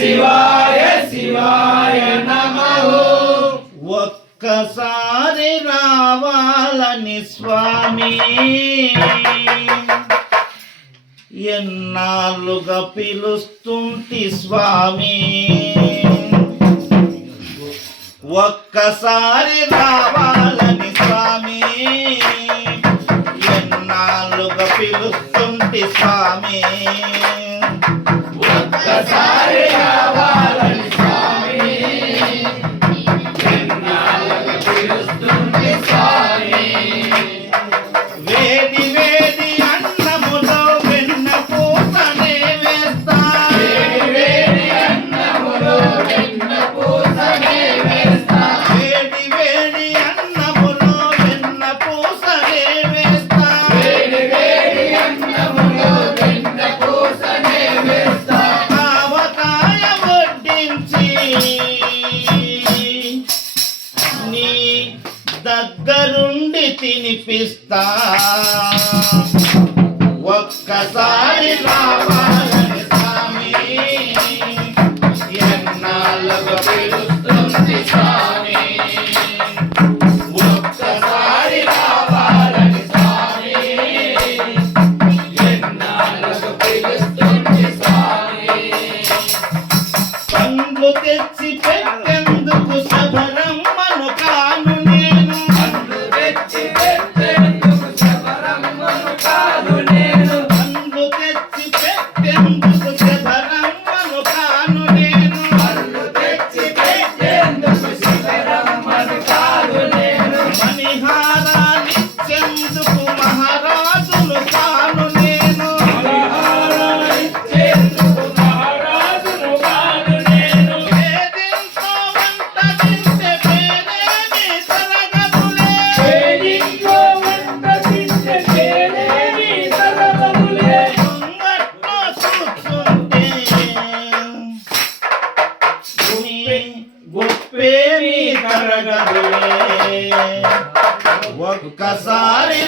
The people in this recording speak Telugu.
శివాయ శివాయ నమః. ఒక్కసారి రావాలని స్వామి ఎన్నాళ్ళుగా పిలుస్తుంటి స్వామి. ఒక్కసారి రావాలని స్వామి ఎన్నాళ్ళుగా పిలుస్తుంటి స్వామి. ఒక్కసారి రావాలని స్వామి ఎన్నాళ్ళుగా పిలుస్తుంది స్వామి. వేడి వేడి అన్నములో వెన్న పూసనే వేస్తా. వేడి అన్నములో వెన్న పూసనే వేస్తా. వేడి వేడి అన్నములో వెన్న పూసనే వేస్తా. వేడి వేడి అన్నములో వెన్న పూసనే వేస్తా. ఆవకాయ వడ్డించి నీ దగ్గరుండి తినిపిస్తా. ఒక్కసారి రావాలని స్వామి ఎన్నాళ్ళుగా పిలుస్తుంది స్వామి. ఒక్కసారి రావాలని స్వామి ఎన్నాళ్ళకు పిలుస్తుంది స్వామి. పండ్లు తెచ్చి పెట్టేందుకు శబరమ్మను కాను నేను. పండ్లు తెచ్చి పెట్టేందుకు శబరమ్మను కాదు నేను. పండ్లు తెచ్చి పెట్టేందుకు శబరమ్మను కాను నేను. పండ్లు తెచ్చి పెట్టేందుకు శబరమ్మను కాదు నేను. మణిహారాలిచ్చేందుకు మహారాజును కాను నేను. ఇచ్చేందుకు మహారాజును కాదు నేను. వేదింతో వంట తింటే పేరేమి తరగదులే. వేదింట్లో వంట తింటే పేరేమి తరగదులే. ముంగట్లో కూర్చుంటే నీ గొప్పేమి తరగదులే. ఒక్కసారి